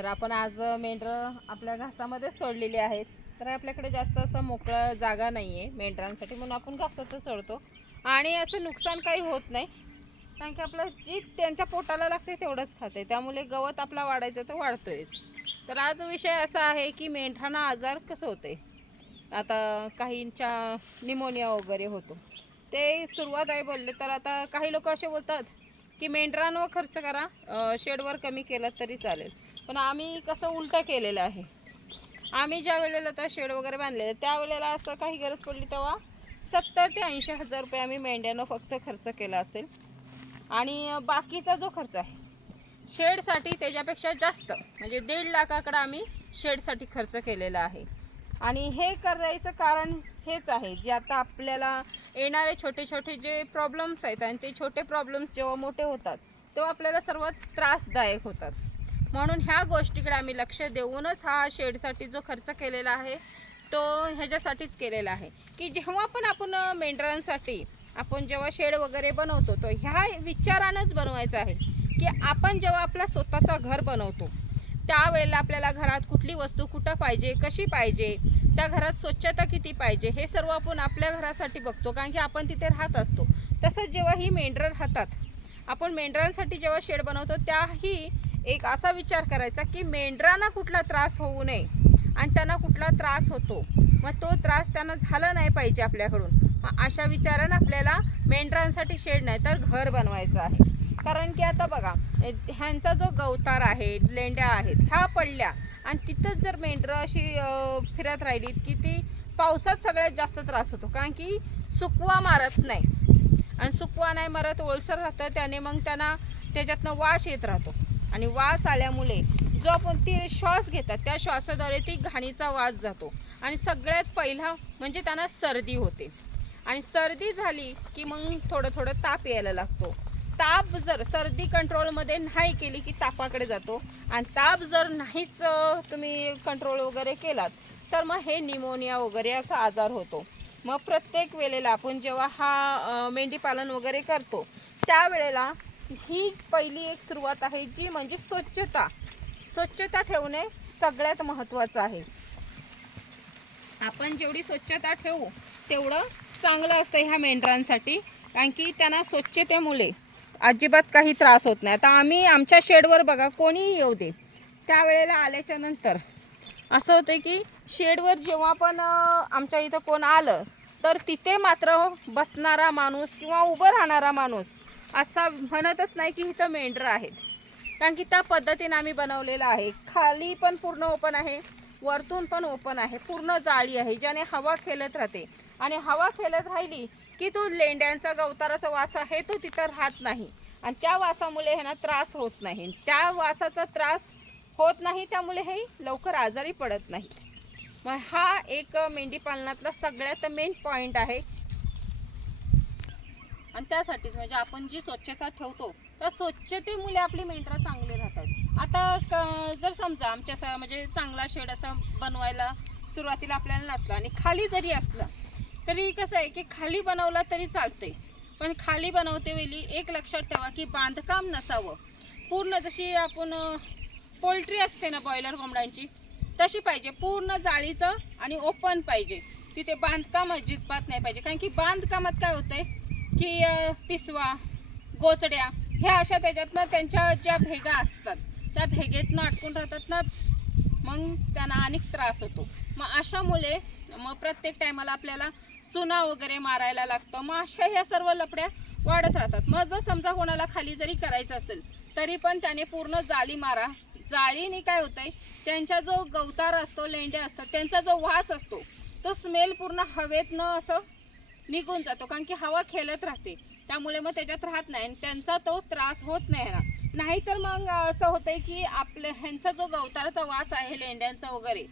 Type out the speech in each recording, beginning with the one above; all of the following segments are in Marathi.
तर आपण आज मेंढरं आपल्या घासामध्येच सोडलेली आहेत. तर आपल्याकडे जास्त असं मोकळा जागा नाही आहे मेंढरांसाठी म्हणून आपण घासातच सोडतो. आणि असं नुकसान काही होत नाही. कारण की आपलं जी त्यांच्या पोटाला लागते तेवढंच खाते. त्यामुळे गवत आपला वाढायचं तर वाढतोयच. तर आज विषय असा आहे की मेंढरांना आजार कसं होते आता काहींच्या निमोनिया वगैरे होतो. ते सुरुवात आहे बोलले तर आता काही लोक असे बोलतात की मेंढरांवर खर्च करा शेडवर कमी केलं तरी चालेल. पण आम्ही कसं उलटं केलेलं आहे. आम्ही ज्या वेळेला तर शेड वगैरे बांधलेलं त्यावेळेला असं काही गरज पडली तेव्हा सत्तर ते ऐंशी हजार रुपये आम्ही मेंढ्यानं फक्त खर्च केला असेल. आणि बाकीचा जो खर्च आहे शेडसाठी त्याच्यापेक्षा जास्त म्हणजे दीड लाखाकडं आम्ही शेडसाठी खर्च केलेला आहे. आणि हे करायचं कारण हेच आहे जे आता आपल्याला येणारे छोटे छोटे जे प्रॉब्लेम्स आहेत आणि ते छोटे प्रॉब्लेम्स जेव्हा मोठे होतात तेव्हा आपल्याला सर्वात त्रासदायक होतात. म्हणून ह्या गोष्टीकडे आम्ही लक्ष देऊनच हा शेडसाठी जो खर्च केलेला आहे तो ह्याच्यासाठीच केलेला आहे. की जेव्हा पण आपण मेंढरांसाठी आपण जेव्हा शेड वगैरे बनवतो तो ह्या विचारानंच बनवायचं आहे. की आपण जेव्हा आपला स्वतःचा घर बनवतो त्यावेळेला आपल्याला घरात कुठली वस्तू कुठं पाहिजे कशी पाहिजे त्या घरात स्वच्छता किती पाहिजे हे सर्व आपण आपल्या घरासाठी बघतो. कारण की आपण तिथे राहत असतो. तसंच जेव्हा ही मेंढरं राहतात आपण मेंढरांसाठी जेव्हा शेड बनवतो त्याही एक असा विचार करायचा की मेंढरांना कुठला त्रास होऊ नये आणि त्यांना कुठला त्रास होतो. मग तो त्रास त्यांना झाला नाही पाहिजे आपल्याकडून. मग अशा विचारानं आपल्याला मेंढरांसाठी शेड नाही तर घर बनवायचं आहे. कारण की आता बघा ह्यांचा जो गवतार आहे लेंड्या आहेत ह्या पडल्या आणि तिथंच जर मेंढरं अशी फिरत राहिली की ती पावसात सगळ्यात जास्त त्रास होतो. कारण की सुकवा मारत नाही. आणि सुकवा नाही मारत ओलसर राहतं त्याने मग त्यांना त्याच्यातनं वास येत राहतो. आणि वास आल्यामुळे जो आपण ती श्वास घेतात त्या श्वासाद्वारे ती घाणीचा वास जातो. आणि सगळ्यात पहिला म्हणजे त्यांना सर्दी होते. आणि सर्दी झाली की मग थोडं थोडं ताप यायला लागतो. ताप जर सर्दी कंट्रोलमध्ये नाही केली की तापाकडे जातो. आणि ताप जर नाहीच तुम्ही कंट्रोल वगैरे केलात तर मग हे निमोनिया वगैरे असा आजार होतो. मग प्रत्येक वेळेला आपण जेव्हा हा मेंढीपालन वगैरे करतो त्यावेळेला ही पहिली एक सुरुवात आहे जी म्हणजे स्वच्छता. स्वच्छता ठेवणे सगळ्यात महत्त्वाचं आहे. आपण जेवढी स्वच्छता ठेवू तेवढं चांगलं असतं ह्या मेंढरांसाठी. कारण की त्यांना स्वच्छतेमुळे अजिबात काही त्रास होत नाही. आता आम्ही आमच्या शेडवर बघा कोणीही येऊ दे. त्यावेळेला आल्याच्यानंतर असं होतं की शेडवर जेव्हा पण आमच्या इथं कोण आलं तर तिथे मात्र बसणारा माणूस किंवा उभं राहणारा माणूस असा म्हणतच नाही की इथं मेंढरं आहेत. कारण की त्या पद्धतीने आम्ही बनवलेलं आहे. खाली पण पूर्ण ओपन आहे वरतून पण ओपन आहे पूर्ण जाळी आहे ज्याने हवा खेळत राहते. आणि हवा खेळत राहिली की तो लेंड्यांचा गवताराचा वास आहे तो तिथं राहत नाही. आणि त्या वासामुळे ह्यांना त्रास होत नाही. त्या वासाचा त्रास होत नाही त्यामुळे हे लवकर आजारी पडत नाही. मग हा एक मेंढी पालनातला सगळ्यात मेन पॉईंट आहे. आणि त्यासाठीच म्हणजे आपण जी स्वच्छता ठेवतो त्या स्वच्छतेमुळे आपली मेंढरा चांगली राहतात. आता क- जर समजा आमच्या स- म्हणजे चांगला शेड असा बनवायला सुरुवातीला आपल्याला नसला आणि खाली जरी असला तरी कसं आहे की खाली बनवला तरी चालते पण खाली बनवते वेळी एक लक्षात ठेवा की बांधकाम नसावं. पूर्ण जशी आपण पोल्ट्री असते ना बॉयलर कोंबड्यांची तशी पाहिजे. पूर्ण जाळीचं आणि ओपन पाहिजे. तिथे बांधकाम अजिबात नाही पाहिजे. कारण की बांधकामात काय होतं आहे की पिसवा गोचड्या ह्या अशा त्याच्यातनं त्यांच्या ज्या भेगा असतात त्या भेगेतनं अडकून राहतात ना मग त्यांना अनेक त्रास होतो. मग अशामुळे मग प्रत्येक टायमाला आपल्याला चुना वगैरे मारायला लागतं. मग अशा ह्या सर्व लपड्या वाढत राहतात. मग जर समजा कोणाला खाली जरी करायचं असेल तरी पण त्याने पूर्ण जाळी मारा. जाळीने काय होतंय त्यांचा जो गवतार असतो लेंड्या असतात त्यांचा जो वास असतो तो स्मेल पूर्ण हवेतनं असं निघून जातो कारण की हवा खेळत राहते. त्यामुळे मग त्याच्यात राहत नाही आणि त्यांचा तो त्रास होत नाही ना. नाहीतर मग असं होतंय की आपल्या ह्यांचा जो गवताराचा वास आहे लेंड्यांचा वगैरे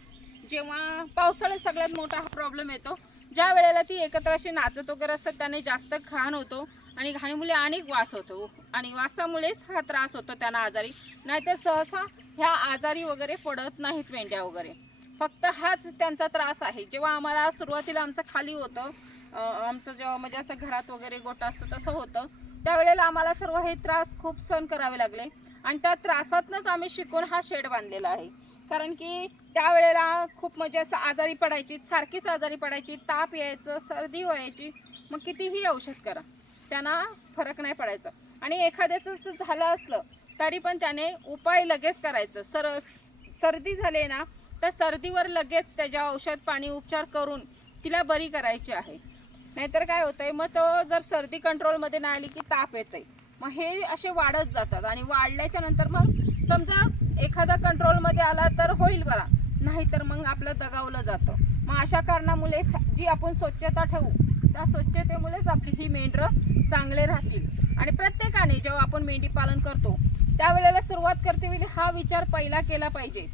जेव्हा पावसाळ्यात सगळ्यात मोठा हा प्रॉब्लेम येतो ज्या वेळेला ती एकत्र अशी नाचत वगैरे असतात त्याने जास्त घाण होतो आणि घाणीमुळे अनेक वास होतो. आणि वासामुळेच हा त्रास होतो त्यांना आजारी. नाहीतर सहसा ह्या आजारी वगैरे पडत नाहीत मेंढ्या वगैरे. फक्त हाच त्यांचा त्रास आहे. जेव्हा आम्हाला सुरुवातीला आमचं खाली होतं आमचं जेव्हा म्हणजे असं घरात वगैरे गोटा असतो तसं होतं. त्यावेळेला आम्हाला सर्व हे त्रास खूप सहन करावे लागले. आणि त्या त्रासातनंच आम्ही शिकून हा शेड बांधलेला आहे. कारण की त्यावेळेला खूप म्हणजे असं आजारी पडायची सारखीच आजारी पडायची ताप यायचं सर्दी व्हायची. मग कितीही औषध करा त्यांना फरक नाही पडायचा. आणि एखाद्याचं असं झालं असलं तरी पण त्याने उपाय लगेच करायचं. सर सर्दी झाली ना तर सर्दीवर लगेच त्याच्या औषध पाणी उपचार करून तिला बरी करायची आहे. नाहीतर काय होतंय मग तो जर सर्दी कंट्रोलमध्ये नाही आली की ताप येतंय. मग हे असे वाढत जातात आणि वाढल्याच्या नंतर मग समजा एखादा कंट्रोलमध्ये आला तर होईल बरा नाहीतर मग आपलं दगावलं जातं. मग अशा कारणामुळे जी आपण स्वच्छता ठेवू त्या स्वच्छतेमुळेच आपली ही मेंढरं चांगले राहतील. आणि प्रत्येकाने जेव्हा आपण मेंढी पालन करतो त्यावेळेला सुरुवात करते वेळी हा विचार पहिला केला पाहिजे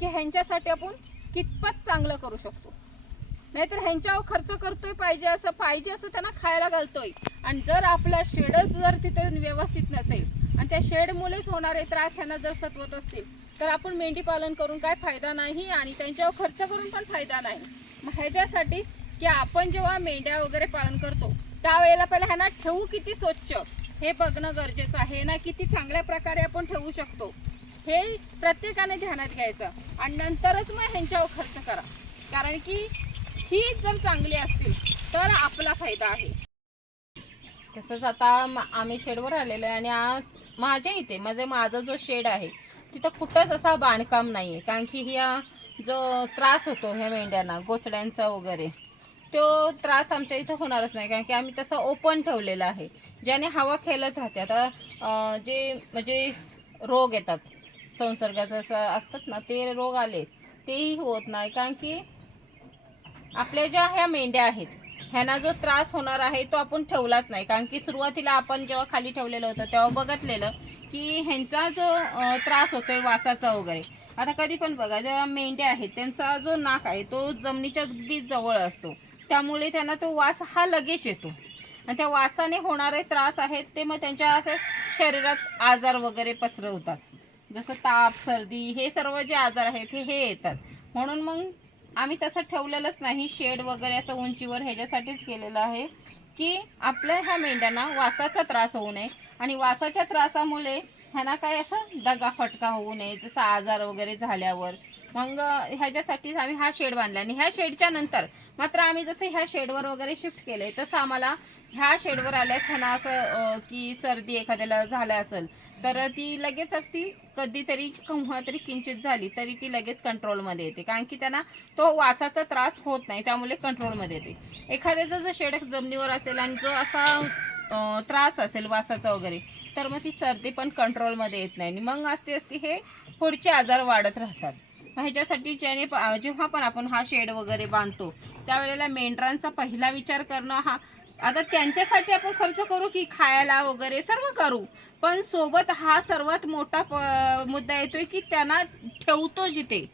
की ह्यांच्यासाठी आपण कितपत चांगलं करू शकतो. नाहीतर ह्यांच्यावर खर्च करतोय पाहिजे असं पाहिजे असं त्यांना खायला घालतोय. आणि जर आपला शेडच जर तिथे व्यवस्थित नसेल आणि त्या शेडमुळेच होणारे त्रास ह्यांना जर सतवत असतील तर आपण मेंढी पालन करून काय फायदा नाही आणि त्यांच्यावर खर्च करून पण फायदा नाही. मग ह्याच्यासाठी की आपण जेव्हा मेंढ्या वगैरे पालन करतो त्यावेळेला पहिला ह्यांना ठेवू किती स्वच्छ? हे बघणं गरजेचं आहे. ना किती चांगल्या प्रकारे आपण ठेवू शकतो हे प्रत्येकाने ध्यानात घ्यायचं. आणि नंतरच मग ह्यांच्यावर खर्च करा. कारण की ही जर चांगली असतील तर आपला फायदा आहे. तसंच आता आम्ही शेडवर आलेलो आहे आणि माझ्या इथे म्हणजे माझा जो शेड आहे तिथं कुठंच असा बांधकाम नाही आहे कारण की ह्या जो त्रास होतो ह्या मेंढ्यांना गोचड्यांचा वगैरे तो त्रास आमच्या इथं होणारच नाही. कारण की आम्ही तसं ओपन ठेवलेलं आहे. ज्याने हवा खेळत राहते. आता जे म्हणजे रोग येतात संसर्गाचं असं असतात ना ते रोग आले तेही होत नाही. कारण की आपल्या ज्या ह्या मेंढ्या आहेत ह्यांना जो त्रास होणार आहे तो आपण ठेवलाच नाही. कारण की सुरुवातीला आपण जेव्हा खाली ठेवलेलं होतं तेव्हा बघितलेलं की ह्यांचा जो त्रास होतोय वासाचा वगैरे. आता कधी पण बघा ज्या मेंढ्या आहेत त्यांचा जो नाक आहे तो जमिनीच्या अगदी जवळ असतो. त्यामुळे त्यांना तो वास हा लगेच येतो. आणि त्या वासाने होणारे त्रास आहेत ते मग त्यांच्या असं शरीरात आजार वगैरे पसरवतात. जसं ताप सर्दी हे सर्व जे आजार आहेत हे हे येतात. म्हणून मग आम्ही तसं ठेवलेलंच नाही शेड वगैरे असं उंचीवर ह्याच्यासाठीच केलेलं आहे की आपल्या ह्या मेंढ्यांना वासाचा त्रास होऊ नये आणि वासाच्या त्रासामुळे ह्यांना काय असं दगा फटका होऊ नये जसं आजार वगैरे झाल्यावर. मग ह्याच्यासाठीच आम्ही हा शेड बांधला आणि ह्या शेडच्या नंतर मात्र आम्ही जसं ह्या शेडवर वगैरे शिफ्ट केलंय तसं आम्हाला ह्या शेडवर आल्यास ह्यांना असं की सर्दी एखाद्याला झालं असेल तर ती लगेच ती कधीतरी केव्हा तरी किंचित झाली तरी ती लगेच कंट्रोलमध्ये येते. कारण की त्यांना तो वासाचा त्रास होत नाही त्यामुळे कंट्रोलमध्ये येते. एखाद्याचा जर शेड जमिनीवर असेल आणि जो असा त्रास असेल वासाचा वगैरे तर मग ती सर्दी पण कंट्रोलमध्ये येत नाही. आणि मग असते असते हे पुढचे आजार वाढत राहतात. ह्याच्यासाठी ज्याने प- जेव्हा पण आपण हा शेड वगैरे बांधतो त्यावेळेला मेंढरांचा पहिला विचार करणं हा आता त्यांच्यासाठी आपण खर्च करू की खायला वगैरे सर्व करू. पण सोबत हा सर्वात मोठा प- मुद्दा येतोय की त्यांना ठेवतो जिथे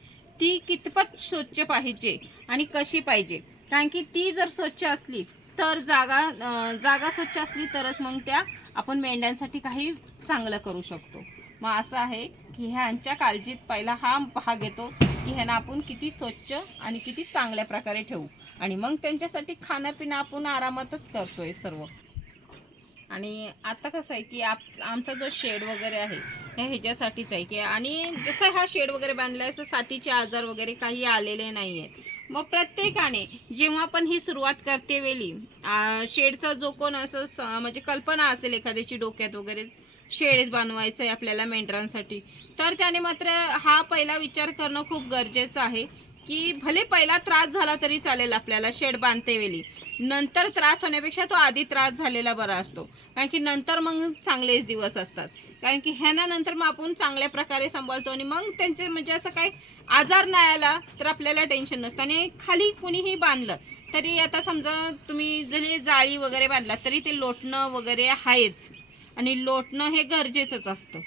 ती कितपत स्वच्छ पाहिजे आणि कशी पाहिजे. कारण की ती जर स्वच्छ असली तर जागा जागा स्वच्छ असली तरच मग त्या आपण मेंढ्यांसाठी काही चांगलं करू शकतो. मग असं आहे की ह्यांच्या काळजीत पहिला हा भाग येतो की ह्यांना आपण किती स्वच्छ आणि किती चांगल्या प्रकारे ठेवू. आणि मग त्यांच्यासाठी खाणं पिणं आपण आरामातच करतोय सर्व. आणि आता कसं आहे की आप आमचा जो शेड वगैरे आहे हे ह्याच्यासाठीच आहे की आणि जसं हा शेड वगैरे बांधला आहे तसं साथीचे आजार वगैरे काही आलेले नाही आहेत मग प्रत्येकाने जेव्हा पण ही सुरुवात करते वेळी शेडचा जो कोण असं स- म्हणजे कल्पना असेल एखाद्याची डोक्यात वगैरे शेड बनवायचं आहे आपल्याला मेंढरांसाठी तर त्याने मात्र हा पहिला विचार करणं खूप गरजेचं आहे. की भले पहिला त्रास झाला तरी चालेल आपल्याला शेड बांधते वेळी नंतर त्रास होण्यापेक्षा तो आधी त्रास झालेला बरा असतो. कारण की नंतर मग चांगलेच दिवस असतात. कारण की ह्याना नंतर मग आपण चांगल्या प्रकारे सांभाळतो आणि मग त्यांचे म्हणजे असं काही आजार नाही आला तर आपल्याला टेन्शन नसतं. आणि खाली कुणीही बांधलं तरी आता समजा तुम्ही जरी जाळी वगैरे बांधला तरी ते लोटणं वगैरे आहेच. आणि लोटणं हे गरजेचंच असतं.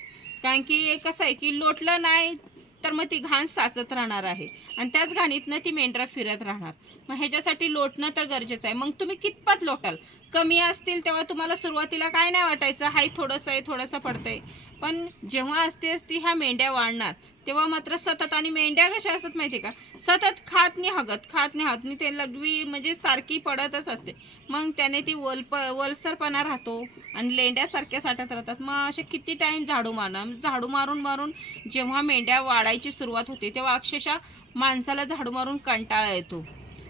कारण की कसं आहे की लोटलं नाही तर मग ती घाण साचत राहणार आहे. आणि त्याच घाणीतनं ती मेंढरा फिरत राहणार. मग ह्याच्यासाठी लोटणं तर गरजेचं आहे. मग तुम्ही कितपत लोटाल? कमी असतील तेव्हा तुम्हाला सुरुवातीला काय नाही वाटायचं. हाय थोडंसं आहे थोडंसं पडतंय. पण जेव्हा असते असती ह्या मेंढ्या वाढणार तेव्हा मात्र सतत आणि मेंढ्या कशा असतात माहिती का? सतत खात नाही हगत खात नाही हात नाही ते लघवी म्हणजे सारखी पडतच असते. मग त्याने ती वलप वलसरपणा राहतो आणि लेंड्यासारख्या साठत राहतात. मग असे किती टाइम झाडू मारणार? झाडू मारून मारून जेव्हा मेंढ्या वाढायची सुरुवात होते तेव्हा अक्षरशः माणसाला झाडू मारून कंटाळा येतो.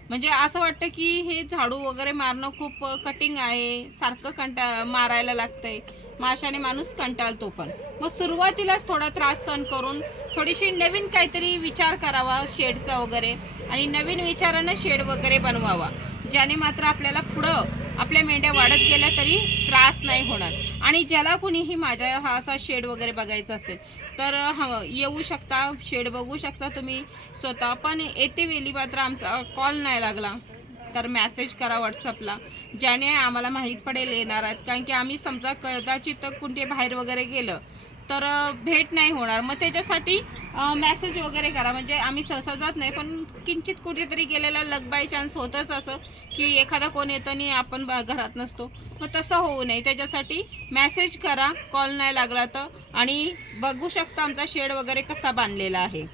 म्हणजे असं वाटतं की हे झाडू वगैरे मारणं खूप कटिंग आहे सारखं कंटा मारायला लागतंय. माशाने माणूस कंटाळतो पण. मग सुरुवातीलाच थोडा त्रास सहन करून थोडीशी नवीन काहीतरी विचार करावा शेडचा वगैरे आणि नवीन विचारानं शेड वगैरे बनवावा ज्याने मात्र आपल्याला पुढं आपल्या मेंढ्या वाढत गेल्या तरी त्रास नाही होणार. आणि ज्याला कुणीही माझ्या हा असा शेड वगैरे बघायचा असेल तर ह येऊ शकता शेड बघू शकता तुम्ही स्वतः. पण येते वेली मात्र आमचा कॉल नाही लागला. तर मेसेज करा व्हॉट्सअपला ज्याने आम्हाला माहीत पडेल येणार आहेत. कारण की आम्ही समजा कदाचित कुठे बाहेर वगैरे गेलं तर भेट नाही होणार. मग त्याच्यासाठी मेसेज वगैरे करा. म्हणजे आम्ही सहसा जात नाही पण किंचित कुठेतरी गेलेला लग बाय चान्स होतच असं की एखादा कोण येतं आणि आपण घरात नसतो. मग तसं होऊ नये. त्याच्यासाठी मेसेज करा. कॉल नाही लागला तर. आणि बघू शकता आमचा शेड वगैरे कसा बांधलेला आहे.